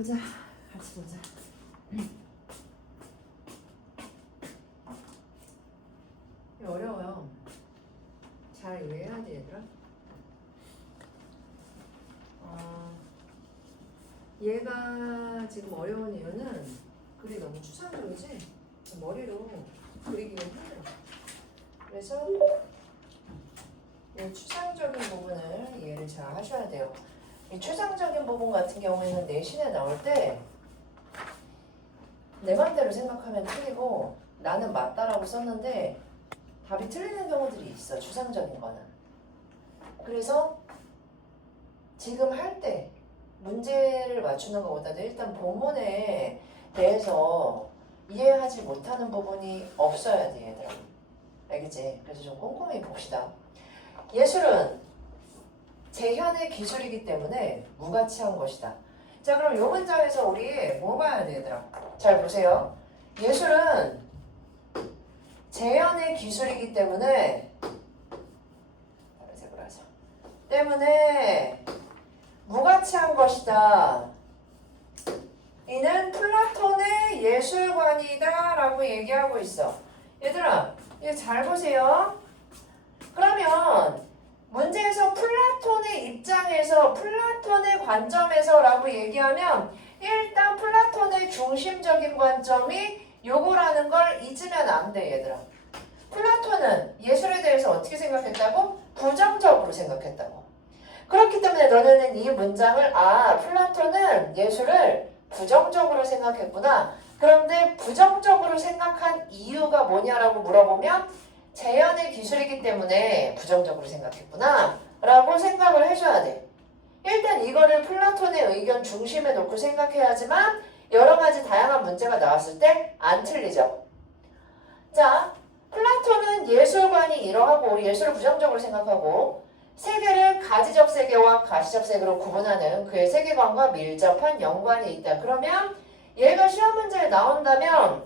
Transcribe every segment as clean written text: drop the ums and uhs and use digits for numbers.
보자. 같이 보자. 어려워요. 잘 이해해야 돼, 얘들아. 얘가 지금 어려운 이유는 글이 너무 추상적이지? 머리로 그리기가 힘들어. 그래서 이 추상적인 부분을 이해를 잘 하셔야 돼요. 이 추상적인 부분 같은 경우에는 내신에 나올 때 내 맘대로 생각하면 틀리고 나는 맞다라고 썼는데 답이 틀리는 경우들이 있어. 추상적인 거는. 그래서 지금 할 때 문제를 맞추는 것보다도 일단 본문에 대해서 이해하지 못하는 부분이 없어야 돼, 얘들아. 알겠지? 그래서 좀 꼼꼼히 봅시다. 예술은 재현의 기술이기 때문에 무가치한 것이다. 자, 그럼 이 문장에서 우리 뭐 봐야 돼, 얘들아? 잘 보세요. 예술은 재현의 기술이기 때문에 무가치한 것이다. 이는 플라톤의 예술관이다 라고 얘기하고 있어. 얘들아, 이거 잘 보세요. 그러면 문제에서 플라톤의 입장에서 플라톤의 관점에서 라고 얘기하면 일단 플라톤의 중심적인 관점이 요거라는 걸 잊으면 안 돼, 얘들아. 플라톤은 예술에 대해서 어떻게 생각했다고? 부정적으로 생각했다고. 그렇기 때문에 너네는 이 문장을 플라톤은 예술을 부정적으로 생각했구나. 그런데 부정적으로 생각한 이유가 뭐냐라고 물어보면 재현의 기술이기 때문에 부정적으로 생각했구나 라고 생각을 해줘야 돼. 일단 이거를 플라톤의 의견 중심에 놓고 생각해야지만 여러 가지 다양한 문제가 나왔을 때 안 틀리죠. 자, 플라톤은 예술관이 이러하고 예술을 부정적으로 생각하고 세계를 가지적 세계와 가시적 세계로 구분하는 그의 세계관과 밀접한 연관이 있다. 그러면 얘가 시험 문제에 나온다면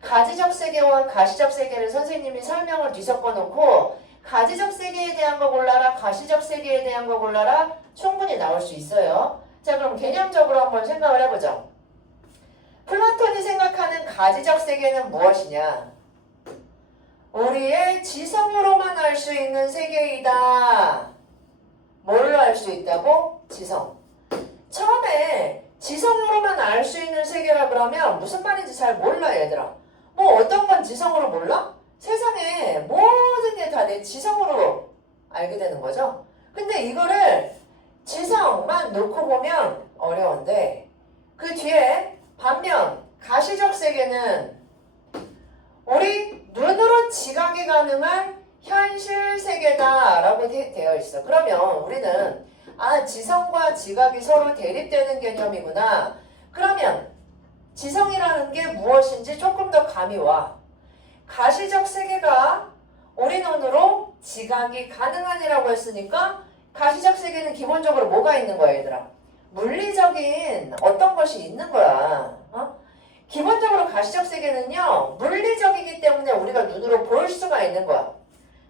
가지적 세계와 가시적 세계를 선생님이 설명을 뒤섞어 놓고 가지적 세계에 대한 거 골라라, 가시적 세계에 대한 거 골라라 충분히 나올 수 있어요. 자, 그럼 개념적으로 한번 생각을 해보죠. 플라톤이 생각하는 가지적 세계는 무엇이냐? 우리의 지성으로만 알 수 있는 세계이다. 뭘로 알 수 있다고? 지성. 처음에 지성으로만 알 수 있는 세계라 그러면 무슨 말인지 잘 몰라, 얘들아. 뭐 어떤 건 지성으로 몰라? 세상에 모든 게 다 내 지성으로 알게 되는 거죠. 근데 이거를 지성만 놓고 보면 어려운데 그 뒤에 반면 가시적 세계는 우리 눈으로 지각이 가능한 현실 세계다라고 되어 있어. 그러면 우리는 지성과 지각이 서로 대립되는 개념이구나. 그러면 지성이라는 게 무엇인지 조금 더 감이 와. 가시적 세계가 우리 눈으로 지각이 가능한이라고 했으니까 가시적 세계는 기본적으로 뭐가 있는 거야, 얘들아? 물리적인 어떤 것이 있는 거야. 기본적으로 가시적 세계는요, 물리적이기 때문에 우리가 눈으로 볼 수가 있는 거야.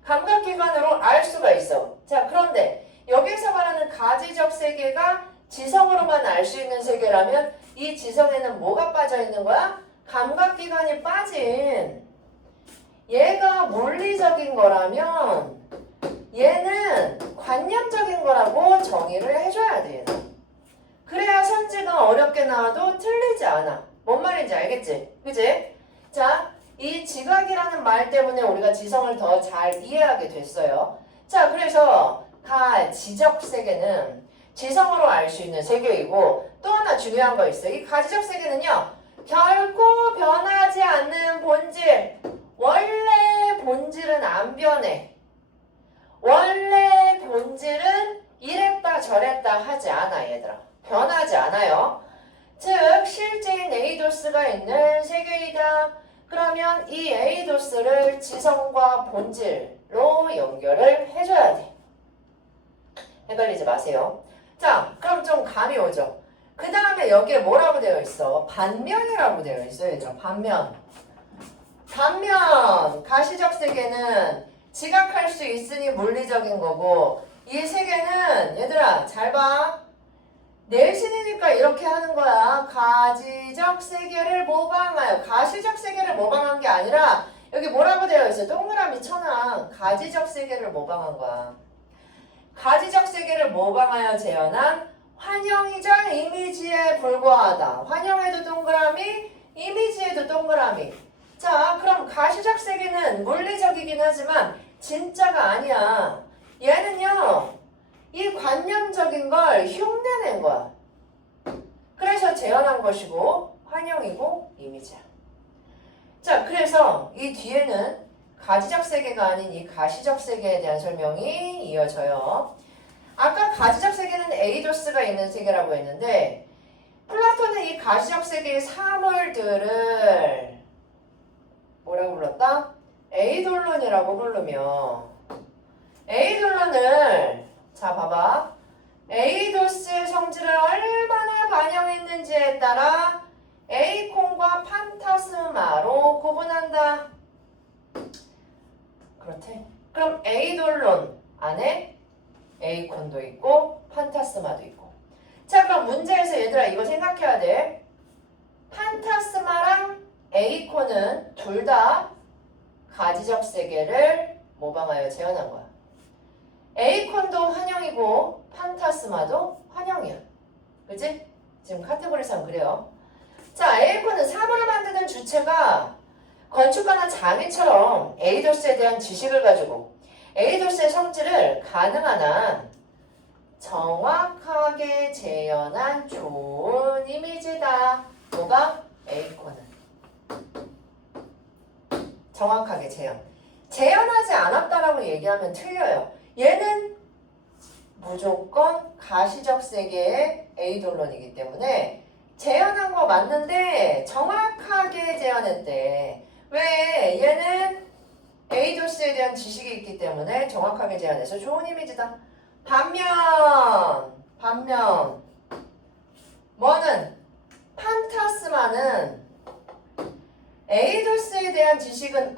감각기관으로 알 수가 있어. 자, 그런데 여기서 말하는 가지적 세계가 지성으로만 알 수 있는 세계라면 이 지성에는 뭐가 빠져 있는 거야? 감각기관이 빠진. 얘가 물리적인 거라면 얘는 관념적인 거라고 정의를 해줘야 돼. 그래야 선지가 어렵게 나와도 틀리지 않아. 뭔 말인지 알겠지? 그치? 자, 이 지각이라는 말 때문에 우리가 지성을 더 잘 이해하게 됐어요. 자, 그래서 가지적 세계는 지성으로 알 수 있는 세계이고 또 하나 중요한 거 있어요. 이 가지적 세계는요. 결코 변하지 않는 본질. 원래 본질은 안 변해. 원래 본질은 이랬다 저랬다 하지 않아, 얘들아. 변하지 않아요. 즉 실제인 에이도스가 있는 세계이다. 그러면 이 에이도스를 지성과 본질로 연결을 해줘야 돼. 헷갈리지 마세요. 자, 그럼 좀 감이 오죠. 그 다음에 여기에 뭐라고 되어 있어? 반면이라고 되어 있어요. 얘들아. 반면. 가시적 세계는 지각할 수 있으니 물리적인 거고 이 세계는 얘들아 잘 봐. 내신이니까 이렇게 하는 거야. 가지적 세계를 모방하여. 가시적 세계를 모방한 게 아니라 여기 뭐라고 되어 있어? 동그라미 천왕. 가지적 세계를 모방한 거야. 가지적 세계를 모방하여 재현한 환영이자 이미지에 불과하다. 환영에도 동그라미, 이미지에도 동그라미. 자, 그럼 가시적 세계는 물리적이긴 하지만 진짜가 아니야. 얘는요, 이 관념적인 걸 흉내낸 거야. 그래서 재현한 것이고 환영이고 이미지야. 자, 그래서 이 뒤에는 가지적 세계가 아닌 이 가시적 세계에 대한 설명이 이어져요. 아까 가지적 세계는 에이도스가 있는 세계라고 했는데 플라톤은 이 가시적 세계의 사물들을 뭐라고 불렀다? 에이돌론이라고 부르며 에이돌론을 자 봐봐. 에이도스의 성질을 얼마나 반영했는지에 따라 에이콘과 판타스마로 구분한다. 그렇대. 그럼 에이돌론 안에 에이콘도 있고 판타스마도 있고. 자, 그럼 문제에서 얘들아 이거 생각해야 돼. 판타스마랑 에이콘은 둘 다 가지적 세계를 모방하여 재현한 거야. 에이콘도 환영이고 판타스마도 환영이야. 그치? 지금 카테고리상 그래요. 자, 에이콘은 사물을 만드는 주체가 건축가나 장인처럼 에이도스에 대한 지식을 가지고 에이도스의 성질을 가능한 한 정확하게 재현한 좋은 이미지다. 뭐가? 에이콘은. 정확하게 재현하지 않았다라고 얘기하면 틀려요. 얘는 무조건 가시적 세계의 에이돌론이기 때문에 재현한 거 맞는데 정확하게 재현했대. 왜? 얘는 에이도스에 대한 지식이 있기 때문에 정확하게 재현해서 좋은 이미지다. 반면 뭐는? 판타스마는 에이도스에 대한 지식은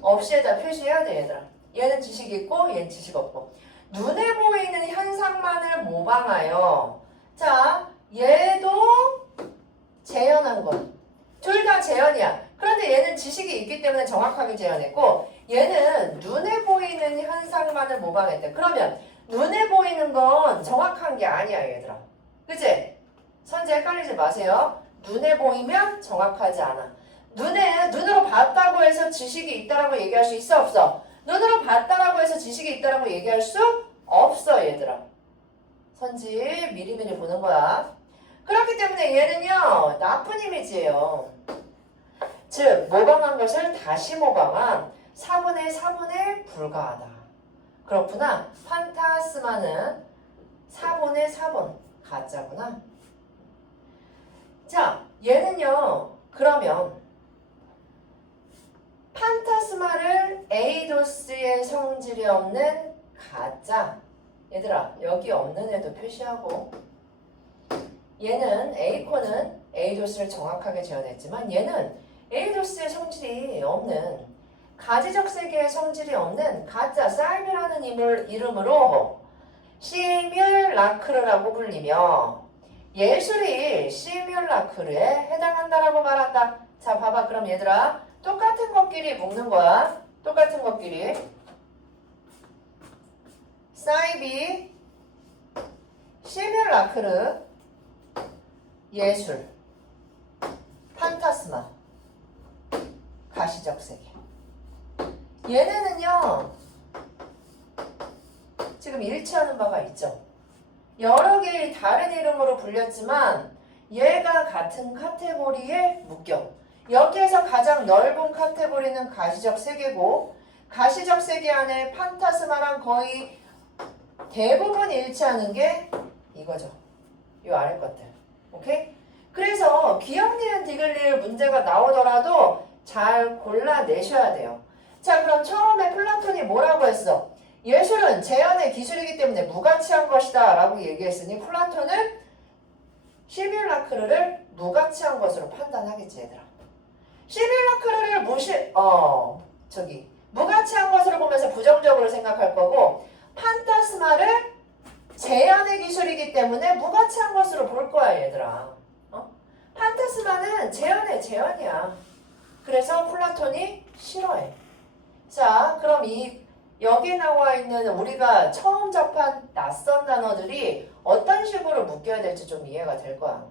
없이에다 표시해야 돼 얘들아. 얘는 지식이 있고 얘는 지식 없고 눈에 보이는 현상만을 모방하여 자 얘도 재현한 것. 둘 다 재현이야. 그런데 얘는 지식이 있기 때문에 정확하게 재현했고 얘는 눈에 보이는 현상만을 모방했대. 그러면 눈에 보이는 건 정확한 게 아니야 얘들아. 그치? 선제 헷갈리지 마세요. 눈에 보이면 정확하지 않아. 눈으로 봤다고 해서 지식이 있다라고 얘기할 수 있어 없어? 눈으로 봤다라고 해서 지식이 있다라고 얘기할 수 없어 얘들아. 선지 미리미리 보는 거야. 그렇기 때문에 얘는요 나쁜 이미지예요. 즉 모방한 것을 다시 모방한 4분의 4분에 불과하다. 그렇구나. 판타스마는 4분의 4분 가짜구나. 자 얘는요 그러면 판타스마를 에이도스의 성질이 없는 가짜. 얘들아 여기 없는 애도 표시하고 얘는 에이콘은 에이도스를 정확하게 재현했지만 얘는 에이도스의 성질이 없는 가지적 세계의 성질이 없는 가짜 사이비라는 이름으로 시뮬라크르라고 불리며 예술이 시뮬라크르에 해당한다라고 말한다. 자 봐봐. 그럼 얘들아 똑같은 것끼리 묶는 거야. 똑같은 것끼리 사이비 시뮬라크르 예술 판타스마 가시적 세계. 얘네는요 지금 일치하는 바가 있죠. 여러 개의 다른 이름으로 불렸지만 얘가 같은 카테고리에 묶여. 여기에서 가장 넓은 카테고리는 가시적 세계고 가시적 세계 안에 판타스마랑 거의 대부분 일치하는 게 이거죠. 이 아래 것들. 오케이? 그래서 기억, 니은, 디귿 문제가 나오더라도 잘 골라내셔야 돼요. 자, 그럼 처음에 플라톤이 뭐라고 했어? 예술은 재현의 기술이기 때문에 무가치한 것이다 라고 얘기했으니 플라톤은 시뮬라크르를 무가치한 것으로 판단하겠지 얘들아. 시뮬라크르를 무가치한 것으로 보면서 부정적으로 생각할 거고 판타스마를 제한의 기술이기 때문에 무가치한 것으로 볼 거야 얘들아. 판타스마는 제한이야. 그래서 플라톤이 싫어해. 자, 그럼 여기 나와 있는 우리가 처음 접한 낯선 단어들이 어떤 식으로 묶여야 될지 좀 이해가 될 거야.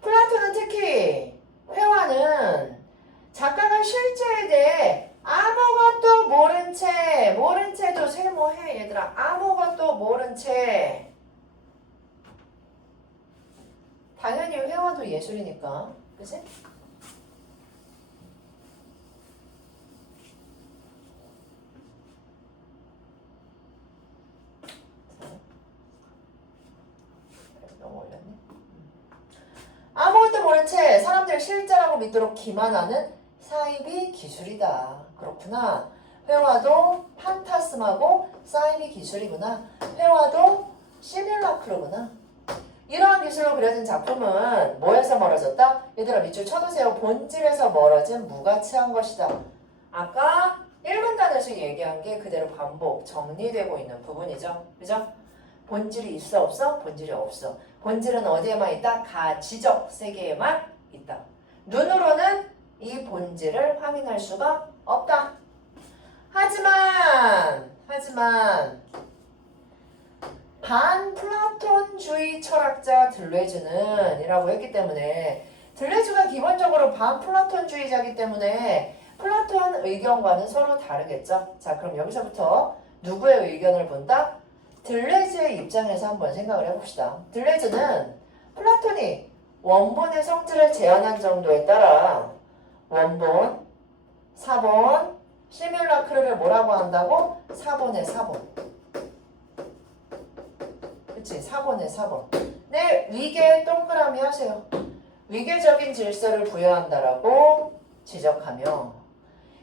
플라톤은 특히 회화는 작가가 실제에 대해 아무것도 모른 채도 세모해 얘들아. 아무것도 모른 채. 당연히 회화도 예술이니까. 그치? 너무 올렸네. 아무것도 모른 채 사람들 실제라고 믿도록 기만하는 사이비 기술이다. 그렇구나. 회화도 판타스마고 사이비 기술이구나. 회화도 시뮬라크로구나. 이러한 기술로 그려진 작품은 뭐에서 멀어졌다? 얘들아 밑줄 쳐두세요. 본질에서 멀어진 무가치한 것이다. 아까 1문단에서 얘기한 게 그대로 반복, 정리되고 있는 부분이죠. 그죠? 본질이 있어 없어? 본질이 없어. 본질은 어디에만 있다? 가지적 세계에만 있다. 눈으로는 이 본질을 확인할 수가 없다. 하지만 반플라톤주의 철학자 들레즈는 이라고 했기 때문에 들레즈가 기본적으로 반플라톤주의자이기 때문에 플라톤 의견과는 서로 다르겠죠. 자, 그럼 여기서부터 누구의 의견을 본다? 들레즈의 입장에서 한번 생각을 해봅시다. 들레즈는 플라톤이 원본의 성질을 제한한 정도에 따라 원본, 사본, 시뮬라크를 뭐라고 한다고? 사본의 사본. 그치? 사본의 사본. 네, 위계 동그라미 하세요. 위계적인 질서를 부여한다라고 지적하며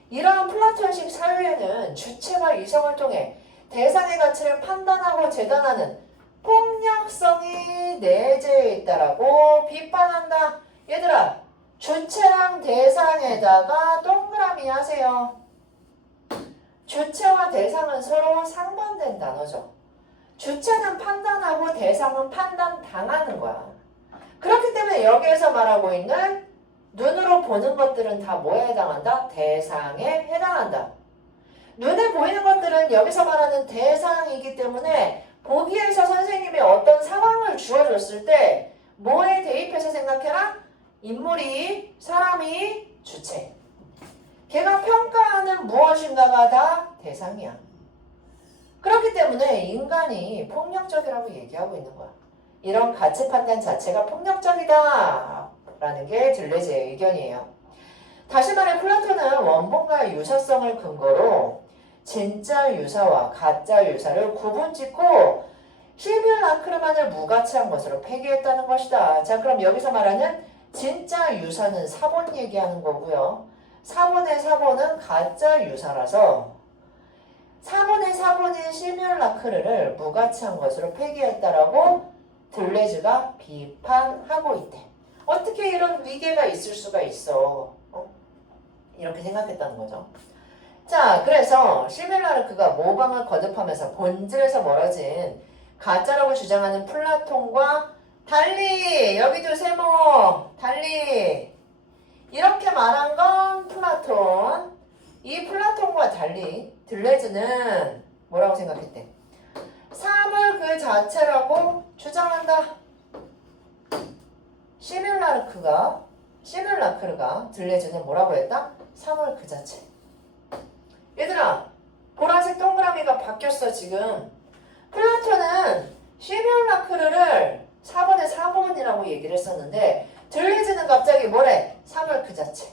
이러한 플라톤식 사유에는 주체가 이성을 통해 대상의 가치를 판단하고 재단하는 폭력성이 내재해 있다라고 비판한다. 얘들아, 주체랑 대상에다가 동그라미 하세요. 주체와 대상은 서로 상반된 단어죠. 주체는 판단하고 대상은 판단당하는 거야. 그렇기 때문에 여기에서 말하고 있는 눈으로 보는 것들은 다 뭐에 해당한다? 대상에 해당한다. 눈에 보이는 것들은 여기서 말하는 대상이기 때문에 보기에서 선생님이 어떤 상황을 주어줬을 때 뭐에 대입해서 생각해라? 인물이, 사람이, 주체. 걔가 평가하는 무엇인가가 다 대상이야. 그렇기 때문에 인간이 폭력적이라고 얘기하고 있는 거야. 이런 가치 판단 자체가 폭력적이다 라는 게 들레즈의 의견이에요. 다시 말해 플라톤은 원본과의 유사성을 근거로 진짜 유사와 가짜 유사를 구분짓고 시뮬라크만을 무가치한 것으로 폐기했다는 것이다. 자, 그럼 여기서 말하는 진짜 유사는 사본 얘기하는 거고요. 사본의 사본은 가짜 유사라서 사본의 사본인 시뮬라크를 무가치한 것으로 폐기했다라고 들레즈가 비판하고 있대. 어떻게 이런 위계가 있을 수가 있어? 이렇게 생각했다는 거죠. 자, 그래서 시뮬라크가 모방을 거듭하면서 본질에서 멀어진 가짜라고 주장하는 플라톤과 달리, 여기도 세모, 달리 이렇게 말한 건 플라톤. 이 플라톤과 달리 들레즈는 뭐라고 생각했대? 사물 그 자체라고 주장한다. 시뮬라크가 들레즈는 뭐라고 했다? 사물 그 자체. 얘들아, 보라색 동그라미가 바뀌었어 지금. 플라톤은 시뮬라크를 4번의 4번이라고 얘기를 했었는데 들레즈는 갑자기 뭐래? 사물 그 자체.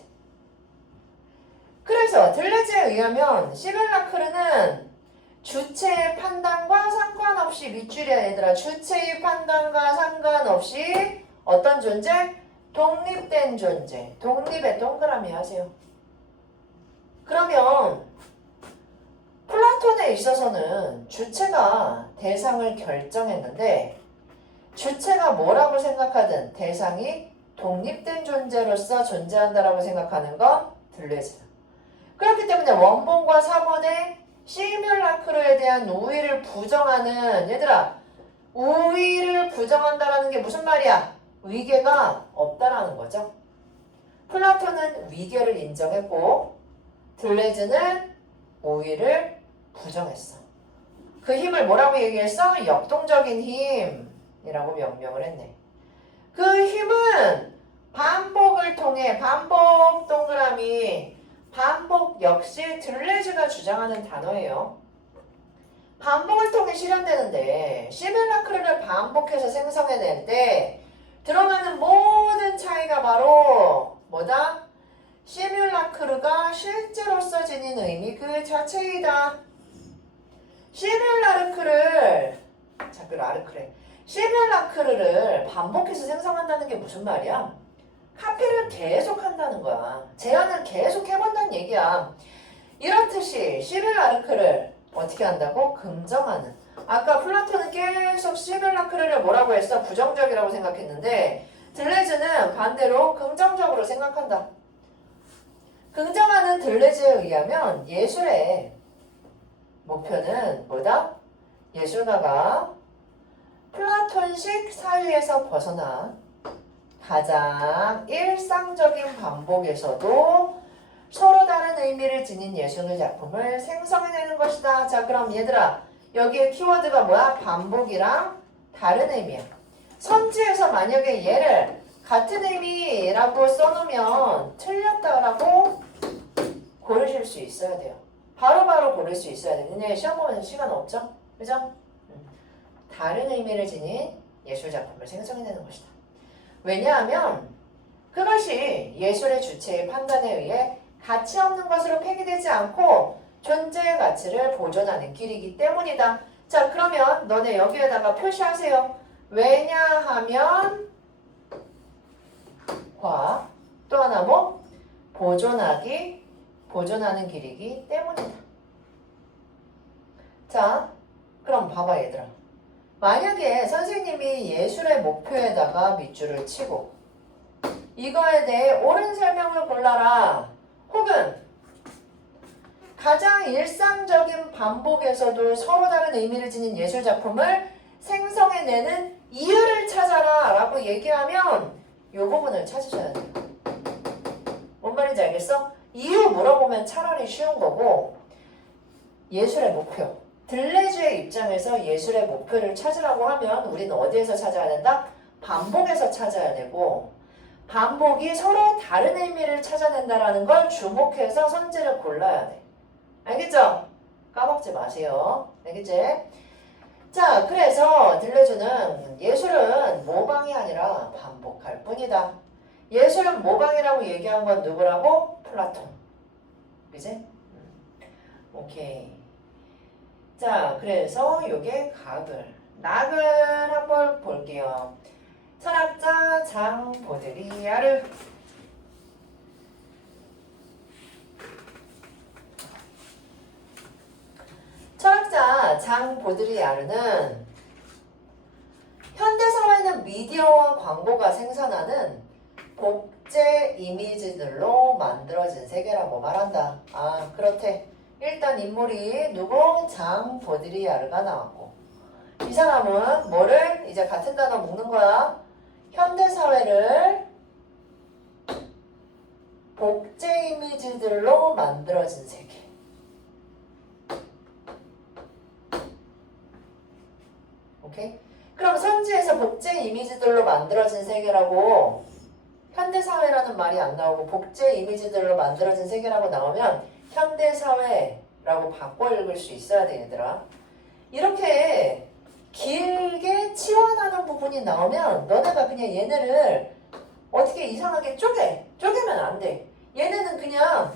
그래서 들레즈에 의하면 시뮬라크는 주체의 판단과 상관없이 밑줄이야 얘들아. 주체의 판단과 상관없이 어떤 존재? 독립된 존재. 독립의 동그라미 하세요. 그러면 플라톤에 있어서는 주체가 대상을 결정했는데 주체가 뭐라고 생각하든 대상이 독립된 존재로서 존재한다라고 생각하는 건 들레즈다. 그렇기 때문에 원본과 사본의 시뮬라크르에 대한 우위를 부정하는 얘들아 우위를 부정한다라는 게 무슨 말이야? 위계가 없다라는 거죠. 플라톤은 위계를 인정했고 들레즈는 우위를 부정했어. 그 힘을 뭐라고 얘기했어? 역동적인 힘이라고 명명을 했네. 그 힘은 반복을 통해 반복 동그라미 반복 역시 들레즈가 주장하는 단어예요. 반복을 통해 실현되는데 시뮬라크르를 반복해서 생성해낼 때 들어가는 모든 차이가 바로 뭐다? 시뮬라크르가 실제로서 지닌 의미 그 자체이다. 시뮬라크르를 반복해서 생성한다는 게 무슨 말이야? 카피를 계속 한다는 거야. 제안을 계속 해본다는 얘기야. 이렇듯이 시뮬라크를 어떻게 한다고? 긍정하는. 아까 플라톤은 계속 시뮬라크를 뭐라고 했어? 부정적이라고 생각했는데 들레즈는 반대로 긍정적으로 생각한다. 긍정하는 들레즈에 의하면 예술의 목표는 뭐다? 예술가가 플라톤식 사유에서 벗어나 가장 일상적인 반복에서도 서로 다른 의미를 지닌 예술 작품을 생성해내는 것이다. 자, 그럼 얘들아 여기에 키워드가 뭐야? 반복이랑 다른 의미야. 선지에서 만약에 얘를 같은 의미라고 써놓으면 틀렸다라고 고르실 수 있어야 돼요. 바로바로 고를 수 있어야 돼. 근데 시험 보면 시간 없죠? 그죠? 다른 의미를 지닌 예술 작품을 생성해내는 것이다. 왜냐하면 그것이 예술의 주체의 판단에 의해 가치 없는 것으로 폐기되지 않고 존재의 가치를 보존하는 길이기 때문이다. 자, 그러면 너네 여기에다가 표시하세요. 왜냐하면 또 하나 뭐? 보존하는 길이기 때문이다. 자, 그럼 봐봐 얘들아. 만약에 선생님이 예술의 목표에다가 밑줄을 치고 이거에 대해 옳은 설명을 골라라. 혹은 가장 일상적인 반복에서도 서로 다른 의미를 지닌 예술 작품을 생성해내는 이유를 찾아라 라고 얘기하면 이 부분을 찾으셔야 돼요. 뭔 말인지 알겠어? 이유 물어보면 차라리 쉬운 거고 예술의 목표 들레즈의 입장에서 예술의 목표를 찾으라고 하면 우리는 어디에서 찾아야 된다? 반복에서 찾아야 되고 반복이 서로 다른 의미를 찾아낸다라는 걸 주목해서 선지를 골라야 돼. 알겠죠? 까먹지 마세요. 알겠지? 자, 그래서 들레즈는 예술은 모방이 아니라 반복할 뿐이다. 예술은 모방이라고 얘기한 건 누구라고? 플라톤. 그지? 오케이. 자, 그래서 요게 낙을 한번 볼게요. 철학자 장 보드리아르. 철학자 장 보드리아르는 현대사회는 미디어와 광고가 생산하는 복제 이미지들로 만들어진 세계라고 말한다. 아, 그렇대. 일단 인물이 누구? 장 보드리아르가 나왔고 이 사람은 뭐를? 이제 같은 단어 묶는 거야. 현대사회를 복제 이미지들로 만들어진 세계. 오케이? 그럼 선지에서 복제 이미지들로 만들어진 세계라고 현대사회라는 말이 안 나오고 복제 이미지들로 만들어진 세계라고 나오면 현대사회라고 바꿔 읽을 수 있어야 돼 얘들아. 이렇게 길게 치환하는 부분이 나오면 너네가 그냥 얘네를 어떻게 이상하게 쪼개면 안 돼. 얘네는 그냥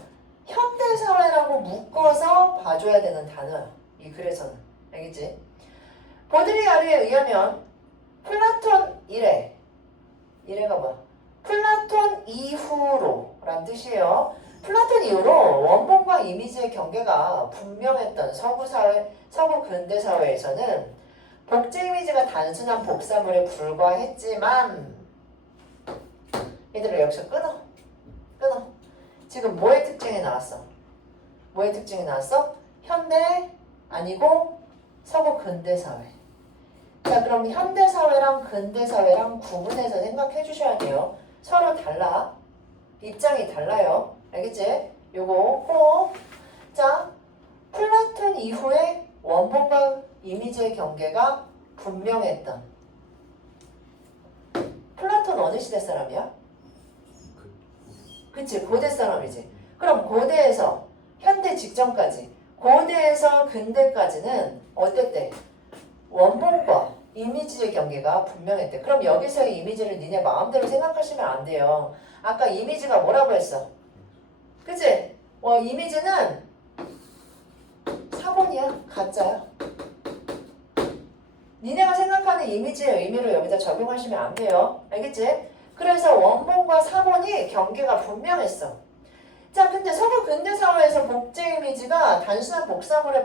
현대사회라고 묶어서 봐줘야 되는 단어야. 이 글에서는. 알겠지? 보드리아르에 의하면 플라톤 이래가 뭐야? 플라톤 이후로 란 뜻이에요. 플라톤 이후로 원본과 이미지의 경계가 분명했던 서구 근대사회에서는 복제 이미지가 단순한 복사물에 불과했지만 얘들아 여기서 끊어. 지금 뭐의 특징이 나왔어? 현대 아니고 서구 근대사회. 자, 그럼 현대사회랑 근대사회랑 구분해서 생각해 주셔야 돼요. 서로 달라. 입장이 달라요. 알겠지? 요거 꼭. 자, 플라톤 이후에 원본과 이미지의 경계가 분명했던. 플라톤 어느 시대 사람이야? 그치, 고대 사람이지. 그럼 고대에서 현대 직전까지, 고대에서 근대까지는 어땠대? 원본과 이미지의 경계가 분명했대. 그럼 여기서의 이미지를 니네 마음대로 생각하시면 안 돼요. 아까 이미지가 뭐라고 했어? 그치? 이미지는 사본이야, 가짜야. 니네가 생각하는 이미지의 의미를 여기다 적용하시면 안 돼요. 알겠지? 그래서 원본과 사본이 경계가 분명했어. 자, 근데 서구 근대사회에서 복제 이미지가 단순한 복사물에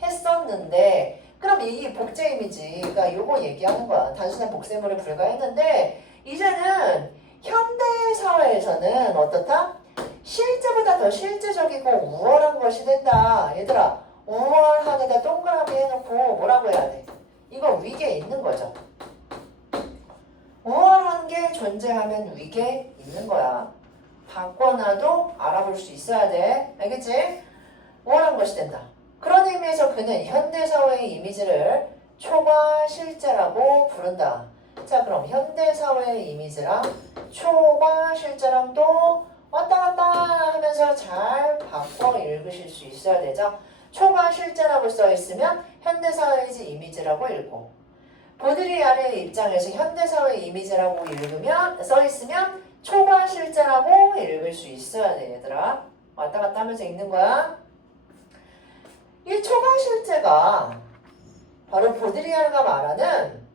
불과했었는데, 그럼 이 복제 이미지가 요거 얘기하는 거야. 단순한 복제물에 불과했는데, 이제는 현대사회에서는 어떻다? 실제보다 더 실제적이고 우월한 것이 된다. 얘들아, 우월한에다 동그라미 해놓고 뭐라고 해야 돼? 이거 위계에 있는 거죠. 우월한 게 존재하면 위계에 있는 거야. 바꿔놔도 알아볼 수 있어야 돼. 알겠지? 우월한 것이 된다. 그런 의미에서 그는 현대사회의 이미지를 초과 실제라고 부른다. 자, 그럼 현대사회의 이미지랑 초과 실제랑 또 왔다 갔다 하면서 잘 바꿔 읽으실 수 있어야 되죠. 초과 실제라고 써있으면 현대사회의 이미지라고 읽고, 보드리아르의 입장에서 현대사회의 이미지라고 써있으면 초과 실제라고 읽을 수 있어야 돼. 얘들아, 왔다 갔다 하면서 읽는 거야. 이 초과 실제가 바로 보드리아르가 말하는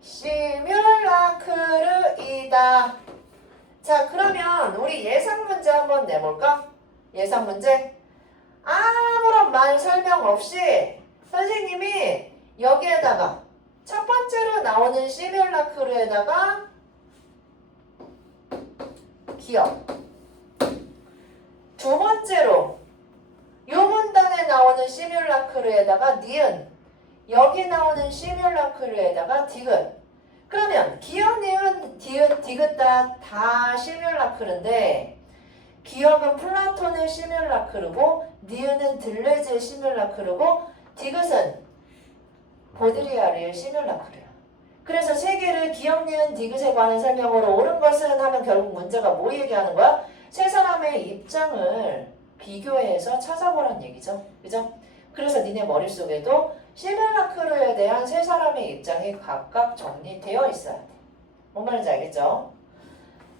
시뮬라크르이다. 자, 그러면 우리 예상 문제 한번 내볼까? 예상 문제. 아무런 말 설명 없이 선생님이 여기에다가 첫 번째로 나오는 시뮬라크르에다가 기억, 두 번째로 요 문단에 나오는 시뮬라크르에다가 니은, 여기 나오는 시뮬라크르에다가 디귿. 그러면 기억, 니은, 디귿 다 시뮬라크르인데, 기억은 플라톤의 시뮬라크르고, 니은은 들레즈의 시뮬라크르고, 디귿은 보드리아르의 시뮬라크르야. 그래서 세 개를 기억, 니은, 디귿에 관한 설명으로 옳은 것은 하면 결국 문제가 뭐 얘기하는 거야? 세 사람의 입장을 비교해서 찾아보란 얘기죠. 그죠? 그래서 니네 머릿속에도 시뮬라크르에 대한 세 사람의 입장이 각각 정리되어 있어야 돼. 뭔 말인지 알겠죠?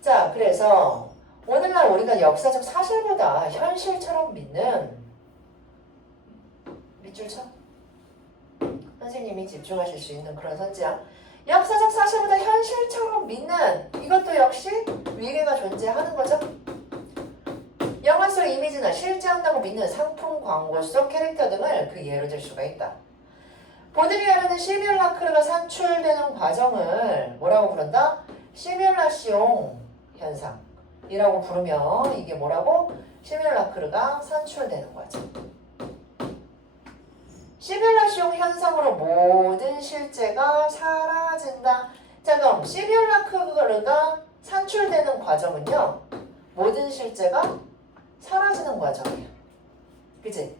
자, 그래서 오늘날 우리가 역사적 사실보다 현실처럼 믿는, 밑줄 쳐? 선생님이 집중하실 수 있는 그런 선지야. 역사적 사실보다 현실처럼 믿는, 이것도 역시 위계가 존재하는 거죠. 영화 속 이미지나 실제한다고 믿는 상품, 광고 속 캐릭터 등을 그 예로 들 수가 있다. 보드리아르는 시뮬라크르가 산출되는 과정을 뭐라고 부른다? 시뮬라시옹 현상이라고 부르면 이게 뭐라고? 시뮬라크르가 산출되는 과정. 시뮬라시옹 현상으로 모든 실제가 사라진다. 자, 그럼 시뮬라크르가 산출되는 과정은요, 모든 실제가 사라지는 과정이야. 그치?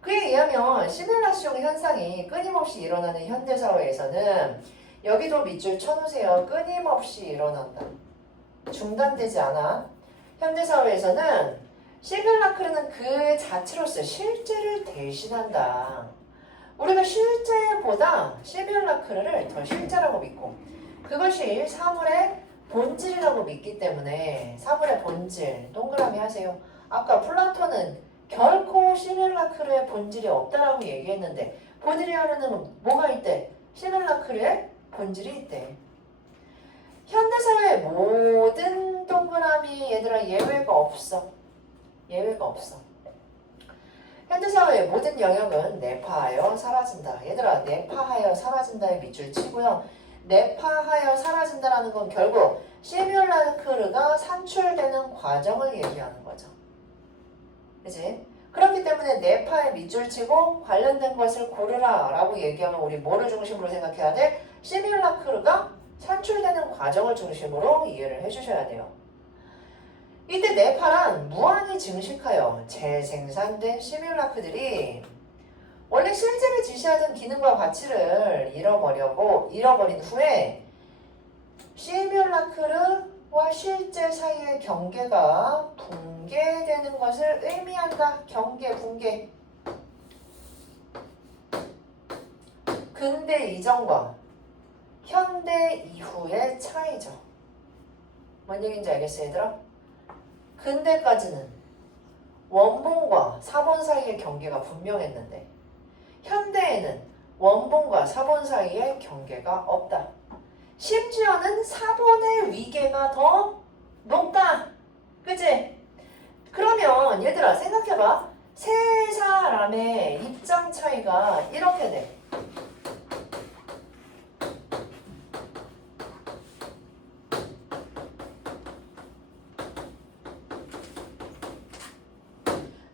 그에 의하면 시뮬라시옹 현상이 끊임없이 일어나는 현대사회에서는, 여기도 밑줄 쳐놓으세요. 끊임없이 일어난다. 중단되지 않아. 현대사회에서는 시뮬라크르는 그 자체로서 실제를 대신한다. 우리가 실제보다 시뮬라크르를 더 실제라고 믿고, 그것이 사물의 본질이라고 믿기 때문에, 사물의 본질 동그라미 하세요. 아까 플라톤은 결코 시뮬라크르의 본질이 없다라고 얘기했는데, 보드리아르는 뭐가 있대? 시뮬라크르의 본질이 있대. 현대사회의 모든 동그라미, 얘들아, 예외가 없어. 예외가 없어. 현대사회의 모든 영역은 내파하여 사라진다. 얘들아, 내파하여 사라진다에 밑줄 치고요. 내파하여 사라진다라는 건 결국 시뮬라크르가 산출되는 과정을 얘기하는 거죠. 그지? 그렇기 때문에 뇌파의 밑줄 치고 관련된 것을 고르라 라고 얘기하면 우리 뭐를 중심으로 생각해야 돼? 시뮬라크가 산출되는 과정을 중심으로 이해를 해주셔야 돼요. 이때 뇌파란 무한히 증식하여 재생산된 시뮬라크들이 원래 실제를 지시하던 기능과 가치를 잃어버린 후에 시뮬라크와 실제 사이의 경계가 붕괴되는 것을 의미한다. 경계, 붕괴. 근대 이전과 현대 이후의 차이죠. 뭔 얘기인지 알겠어요, 얘들아? 근대까지는 원본과 사본 사이의 경계가 분명했는데 현대에는 원본과 사본 사이의 경계가 없다. 심지어는 사본의 위계가 더 높다. 그치? 그러면 얘들아 생각해봐. 세 사람의 입장 차이가 이렇게 돼.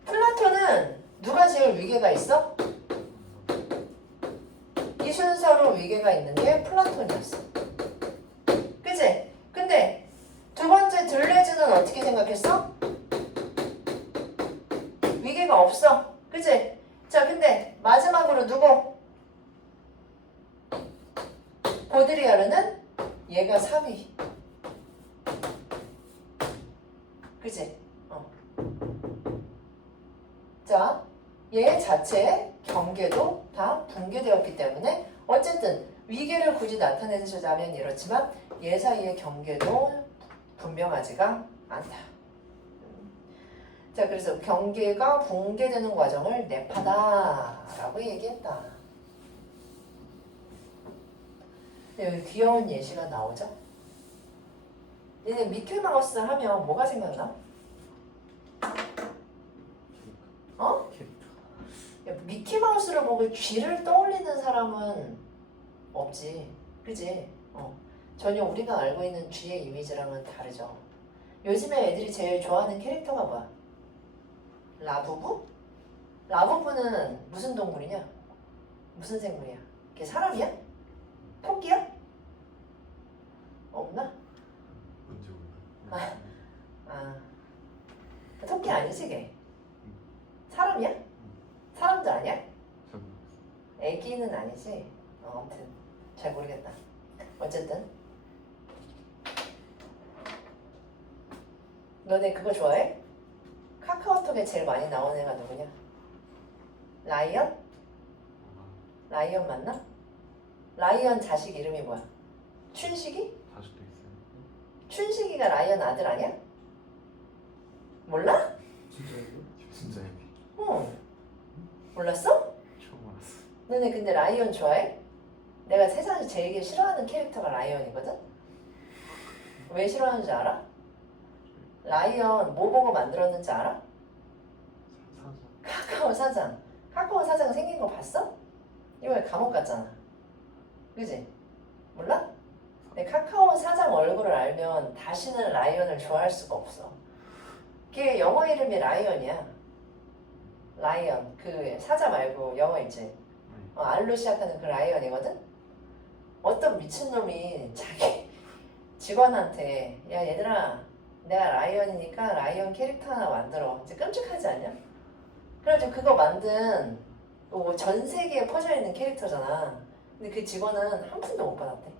플라톤은 누가 제일 위계가 있어? 이 순서로 위계가 있는 게 플라톤이었어. 그치? 근데 두 번째 들레즈는 어떻게 생각했어? 위계가 없어. 그치? 자, 근데 마지막으로 누구? 보드리아르는 얘가 3위. 그치? 자, 얘 자체의 경계도 다 붕괴되었기 때문에 어쨌든 위계를 굳이 나타내자면 이렇지만 얘 사이의 경계도 분명하지가 않다. 자, 그래서 경계가 붕괴되는 과정을 뇌파다라고 얘기했다. 여기 귀여운 예시가 나오죠? 얘네 미키마우스 하면 뭐가 생각나? 어? 미키마우스를 보고 쥐를 떠올리는 사람은 없지. 그지? 전혀 우리가 알고 있는 쥐의 이미지랑은 다르죠. 요즘에 애들이 제일 좋아하는 캐릭터가 뭐야? 라부부? 라부부는 무슨 동물이냐? 무슨 생물이야? 걔 사람이야? 토끼야? 없나? 뭔지 몰라. 토끼 아니지 걔? 사람이야? 사람도 아니야? 애기는 아니지? 아무튼 잘 모르겠다. 어쨌든 너네 그거 좋아해? 카카오톡에 제일 많이 나오는 애가 누구냐? 라이언? 라이언 맞나? 라이언 자식 이름이 뭐야? 춘식이? 자식도 있어요. 춘식이가 라이언 아들 아니야? 몰라? 진짜예요? 진짜예요? 응. 몰랐어? 처음 알았어. 너네 근데 라이언 좋아해? 내가 세상에서 제일 싫어하는 캐릭터가 라이언이거든? 왜 싫어하는지 알아? 라이언 뭐 보고 만들었는지 알아? 사자. 카카오 사장. 카카오 사장 생긴 거 봤어? 이번에 감옥 갔잖아. 그지? 몰라? 근데 카카오 사장 얼굴을 알면 다시는 라이언을 좋아할 수가 없어. 걔 영어 이름이 라이언이야. 라이언. 그 사자 말고 영어 있지? 알로 시작하는 그 라이언이거든? 어떤 미친놈이 자기 직원한테 야 얘들아 내가 라이언이니까 라이언 캐릭터 하나 만들어. 이제 끔찍하지 않냐? 그래가지고 그거 만든 전 세계에 퍼져있는 캐릭터잖아. 근데 그 직원은 한 푼도 못 받았대.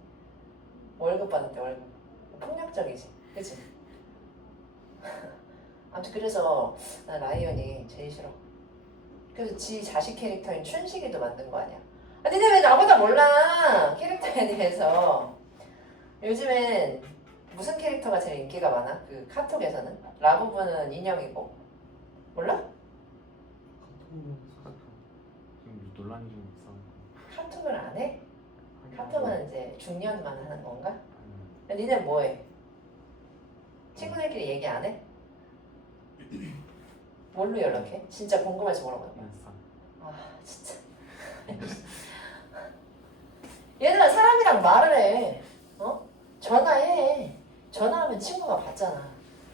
월급 받았대. 월급. 폭력적이지. 그치? 아무튼 그래서 나 라이언이 제일 싫어. 그래서 지 자식 캐릭터인 춘식이도 만든 거 아니야. 아, 니네 왜 나보다 몰라? 캐릭터에 대해서. 요즘엔 무슨 캐릭터가 제일 인기가 많아? 그 카톡에서는? 라부부는 인형이고. 몰라? 카톡은 카톡. 지금 논란이 좀 있어. 카톡을 안 해? 카톡은 이제 중년만 하는 건가? 아니, 야, 니네 뭐해? 친구들끼리 얘기 안 해? 뭘로 연락해? 진짜 궁금해서 물어보는 거야. 인스타. 아 진짜. 얘들아 사람이랑 말을 해. 전화해. 전화하면 친구가 받잖아.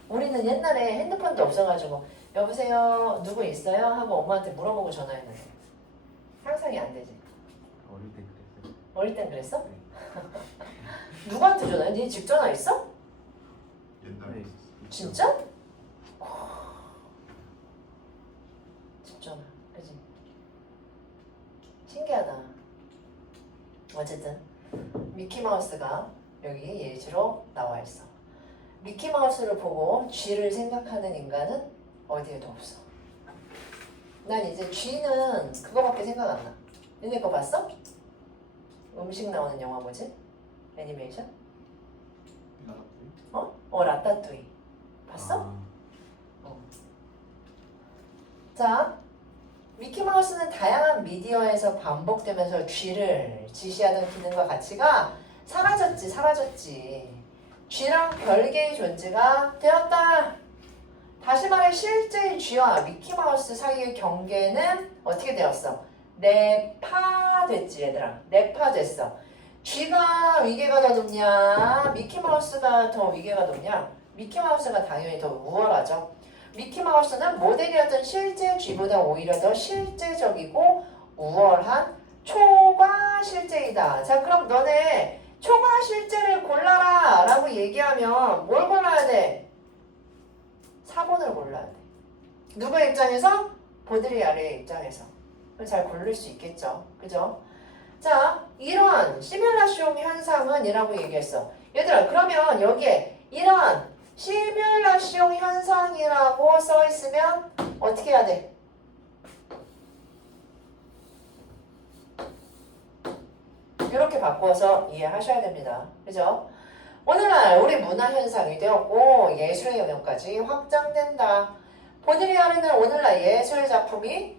우리는 옛날에 핸드폰도 없어가지고 여보세요 누구 있어요? 하고 엄마한테 물어보고 전화했는데 상상이 안 되지. 어릴 때 그랬어요. 어릴 땐 그랬어? 네. 누구한테 전화해? 네 집 전화 있어? 옛날에 있었어요. 진짜? 집 전화 그지? 신기하다. 어쨌든 미키마우스가 여기 예시로 나와 있어. 미키마우스를 보고 쥐를 생각하는 인간은 어디에도 없어. 난 이제 쥐는 그거밖에 생각 안 나. 니네 거 봤어? 음식 나오는 영화 뭐지? 애니메이션? 라따뚜이. 봤어? 아, 자, 미키마우스는 다양한 미디어에서 반복되면서 쥐를 지시하던 기능과 가치가 사라졌지. 쥐랑 별개의 존재가 되었다. 다시 말해 실제의 쥐와 미키마우스 사이의 경계는 어떻게 되었어? 내파됐지 얘들아. 내파됐어. 쥐가 위계가 더 높냐? 미키마우스가 더 위계가 높냐? 미키마우스가 당연히 더 우월하죠. 미키마우스는 모델이었던 실제 쥐보다 오히려 더 실제적이고 우월한 초과 실제이다. 자, 그럼 너네 초과 실제를 골라라 라고 얘기하면 뭘 골라야 돼? 4번을 골라야 돼. 누구의 입장에서? 보드리아르의 입장에서. 잘 고를 수 있겠죠. 그죠? 자, 이러한 시뮬라숑 현상은 이라고 얘기했어. 얘들아, 그러면 여기에 이러한 시뮬라숑 현상이라고 써 있으면 어떻게 해야 돼? 이렇게 바꿔서 이해하셔야 됩니다. 그죠? 오늘날 우리 문화 현상이 되었고 예술의 영역까지 확장된다. 보드리아르는 오늘날 예술 작품이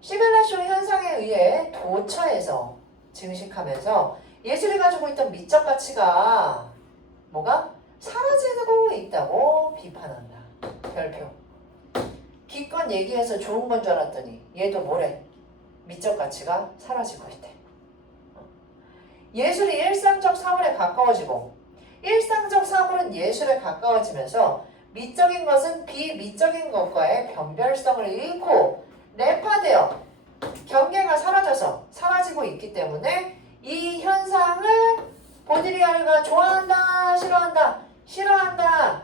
시뮬라숑 현상에 의해 도처에서 증식하면서 예술이 가지고 있던 미적 가치가 뭐가? 사라지고 있다고 비판한다. 별표. 기껏 얘기해서 좋은 건 줄 알았더니 얘도 뭐래? 미적 가치가 사라지고 있대. 예술이 일상적 사물에 가까워지고 일상적 사물은 예술에 가까워지면서 미적인 것은 비미적인 것과의 변별성을 잃고 내파되어 경계가 사라져서 사라지고 있기 때문에 이 현상을 보드리아르가 좋아한다, 싫어한다, 싫어한다.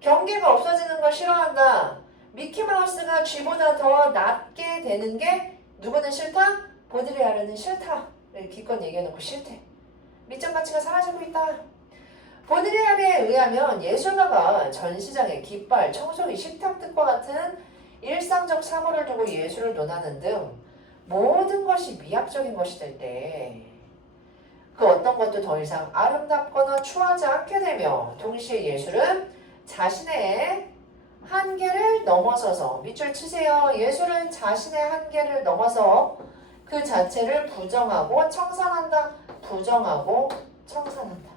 경계가 없어지는 걸 싫어한다. 미키마우스가 쥐보다 더 낮게 되는 게 누구는 싫다? 보드리아르는 싫다. 기껏 얘기해놓고 싫대. 미적 가치가 사라지고 있다. 보드리아르에 의하면 예술가가 전시장에 깃발, 청소기, 식탁 등과 같은 일상적 사물을 두고 예술을 논하는 등 모든 것이 미학적인 것이 될 때 그 어떤 것도 더 이상 아름답거나 추하지 않게 되며 동시에 예술은 자신의 한계를 넘어서서 밑줄 치세요. 예술은 자신의 한계를 넘어서 그 자체를 부정하고 청산한다. 부정하고 청산한다.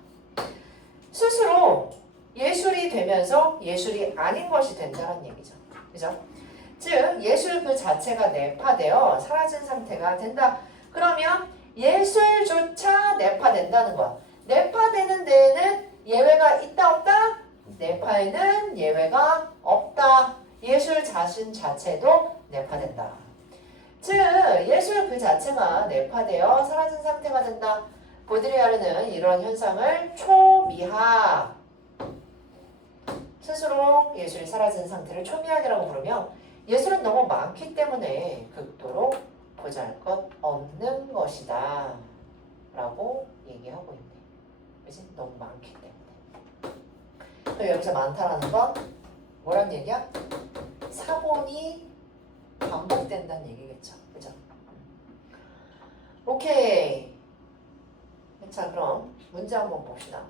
스스로 예술이 되면서 예술이 아닌 것이 된다는 얘기죠. 그죠? 즉 예술 그 자체가 내파되어 사라진 상태가 된다. 그러면 예술조차 내파된다는 거야. 내파되는 데에는 예외가 있다 없다? 내파에는 예외가 없다. 예술 자체도 내파된다. 즉 예술 그 자체가 내파되어 사라진 상태가 된다. 보드리아르는 이런 현상을 초미학, 스스로 예술이 사라진 상태를 초미학이라고 부르며 예술은 너무 많기 때문에 극도로 보잘것없는 것이다 라고 얘기하고 있네. 그치? 너무 많기 때문에. 그럼 여기서 많다라는 건 뭐란 얘기야? 사본이 반복된다는 얘기겠죠. 그죠? 오케이. 자, 그럼 문제 한번 봅시다.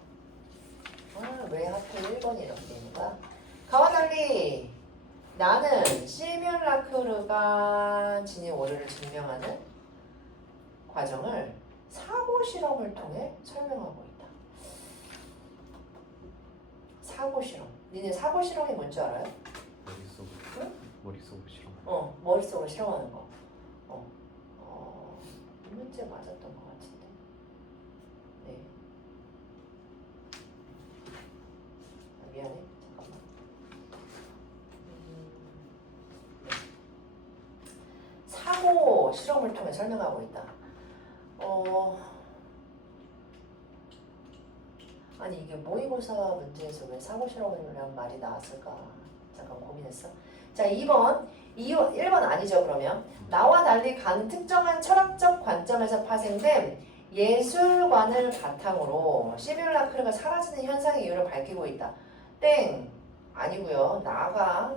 왜 하필 1번이 이렇게 있는가? 가와 달리 나는 시뮬라크르가 지닌 오류를 증명하는 과정을 사고 실험을 통해 설명하고 있다. 사고 실험. 니네 사고 실험이 뭔지 알아요? 머릿속으로 실험하는 머릿속으로 실험하는 거. 이 문제 맞았던 것 같은데. 네. 미안해. 잠깐만. 사고 실험을 통해 설명하고 있다. 아니 이게 모의고사 문제에서 왜 사고 실험이라는 말이 나왔을까? 잠깐 고민했어. 자 2번 1번 아니죠 그러면. 나와 달리 간 특정한 철학적 관점에서 파생된 예술관을 바탕으로 시뮬라크르가 사라지는 현상의 이유를 밝히고 있다. 땡 아니고요. 나가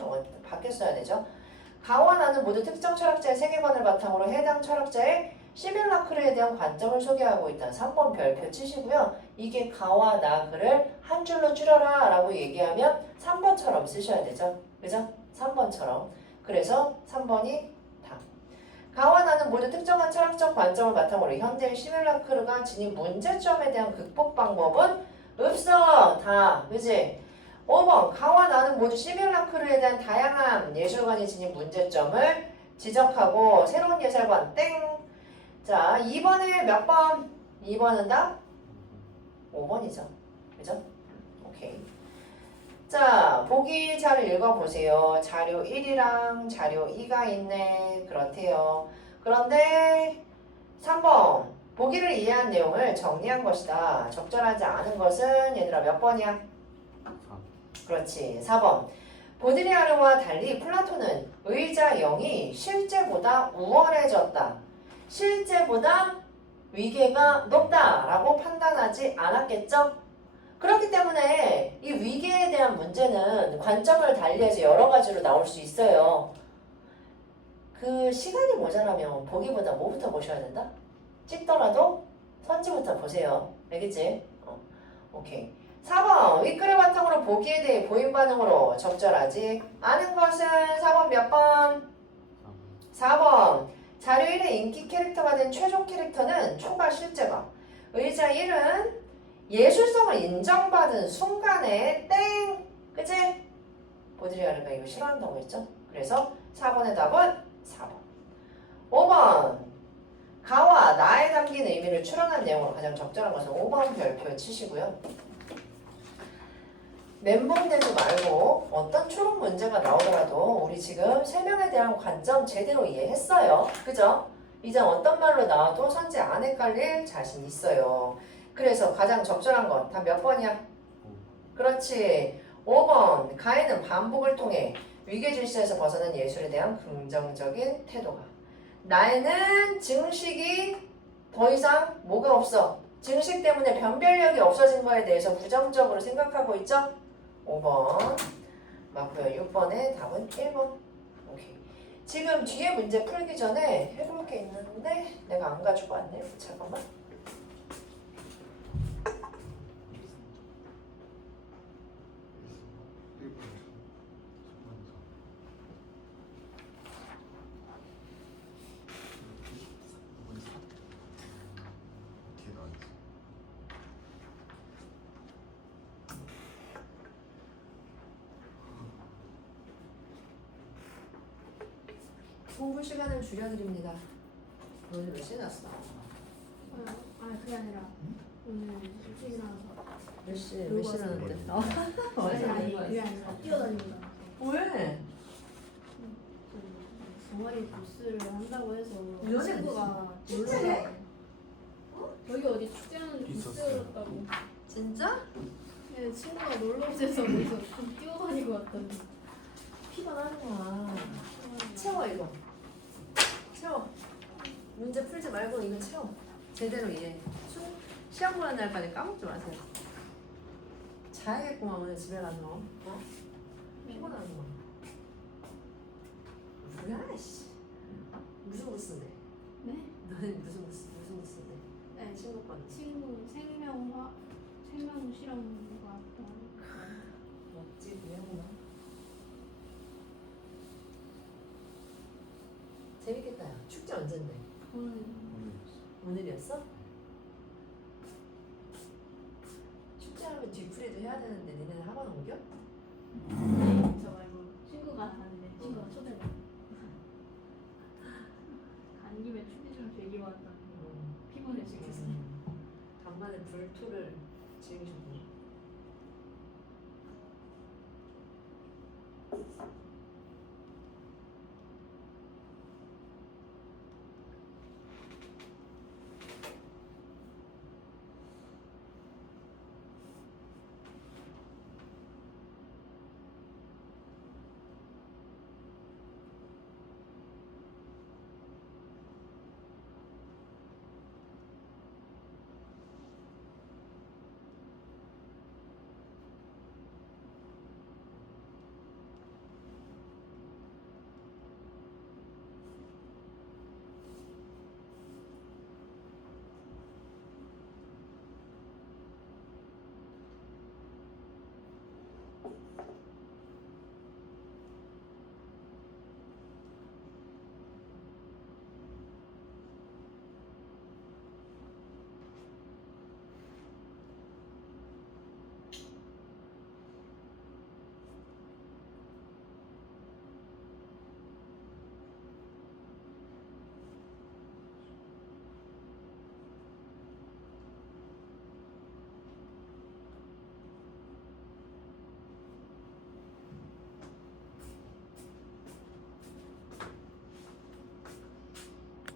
바뀌었어야 되죠. 가와 나는 모두 특정 철학자의 세계관을 바탕으로 해당 철학자의 시뮬라크르에 대한 관점을 소개하고 있다. 3번 별표 치시고요. 이게 가와 나그를 한 줄로 줄여라 라고 얘기하면 3번처럼 쓰셔야 되죠. 그죠? 3번처럼. 그래서 3번이 답. 가와 나는 모두 특정한 철학적 관점을 바탕으로 현대의 시뮬라크르가 지닌 문제점에 대한 극복 방법은 없어. 다. 그지? 5번 가와 나는 모두 시뮬라크르에 대한 다양한 예술관이 지닌 문제점을 지적하고 새로운 예술관 땡. 자 2번에 몇 번? 2번은 답? 5번이죠. 그죠? 오케이. 자 보기 잘 읽어보세요. 자료 1이랑 자료 2가 있네. 그렇대요. 그런데 3번 보기를 이해한 내용을 정리한 것이다. 적절하지 않은 것은 얘들아 몇 번이야? 4. 그렇지. 4번. 보드리아르와 달리 플라톤은 의자 0이 실제보다 우월해졌다. 실제보다 위계가 높다라고 판단하지 않았겠죠? 그렇기 때문에 이 위계에 대한 문제는 관점을 달리해서 여러 가지로 나올 수 있어요. 그 시간이 모자라면 보기보다 뭐부터 보셔야 된다? 찍더라도 선지부터 보세요. 알겠지? 오케이. 4번 윗글을 바탕으로 보기에 대해 보인 반응으로 적절하지 않은 것은 4번 몇 번? 4번 자료 1의 인기 캐릭터가 된 최종 캐릭터는 초과 실제가 의자 1은 예술성을 인정받은 순간에 땡! 그치? 보드리아르가 이거 싫어한다고 했죠? 그래서 4번의 답은 4번. 5번 가와 나에 담긴 의미를 추론한 내용으로 가장 적절한 것은 5번 별표에 치시고요. 멘붕되지 말고 어떤 추론 문제가 나오더라도 우리 지금 설명에 대한 관점 제대로 이해했어요. 그죠? 이제 어떤 말로 나와도 선지 안 헷갈릴 자신 있어요. 그래서 가장 적절한 건 다 몇 번이야? 그렇지. 5번 가해는 반복을 통해 위계질서에서 벗어난 예술에 대한 긍정적인 태도가 나에는 증식이 더 이상 뭐가 없어. 증식 때문에 변별력이 없어진 거에 대해서 부정적으로 생각하고 있죠? 5번 맞고요. 6번의 답은 1번. 오케이. 지금 뒤에 문제 풀기 전에 해볼 게 있는데 내가 안 가지고 왔네. 잠깐만. 공부 시간을 줄여드립니다. 오늘 몇 시에 났어? 그게 아니라 오늘 일찍 일어나서 몇 시에 났는데? 아니 그게 아니라 뛰어다닙니다. 왜? 동아리 부스를 한다고 해서 요새 친구가 축제해? 놀러 여기 어디 축제하는데 부스 있었어요. 열었다고. 진짜? 네, 친구가 놀러 오셔서 그래서 좀 뛰어다니고 왔더니 피곤하구나. 채워 이거. 채워. 문제 풀지 말고 이거 채워. 제대로 이해. 시험 보는 날까지 까먹지 마세요. 자야겠구만 오늘 집에 가서. 어? 피곤하구만. 뭐야 씨. 무슨 부스인데? 네? 너는 무슨 부스인데? 네, 친구 거는. 친구 생명 실험과 멋지 그래구나. 재밌겠다. 야. 축제 언젠데? 오늘이었어? 축제하면 뒤풀이도 해야 되는데 니네는 학원 옮겨? 저 말고 친구가 가는데 친구가 초대를 간 김에 축제 좀 즐기고 왔더니 피곤해 죽겠어요. 간만에 불토를 즐기셨군요.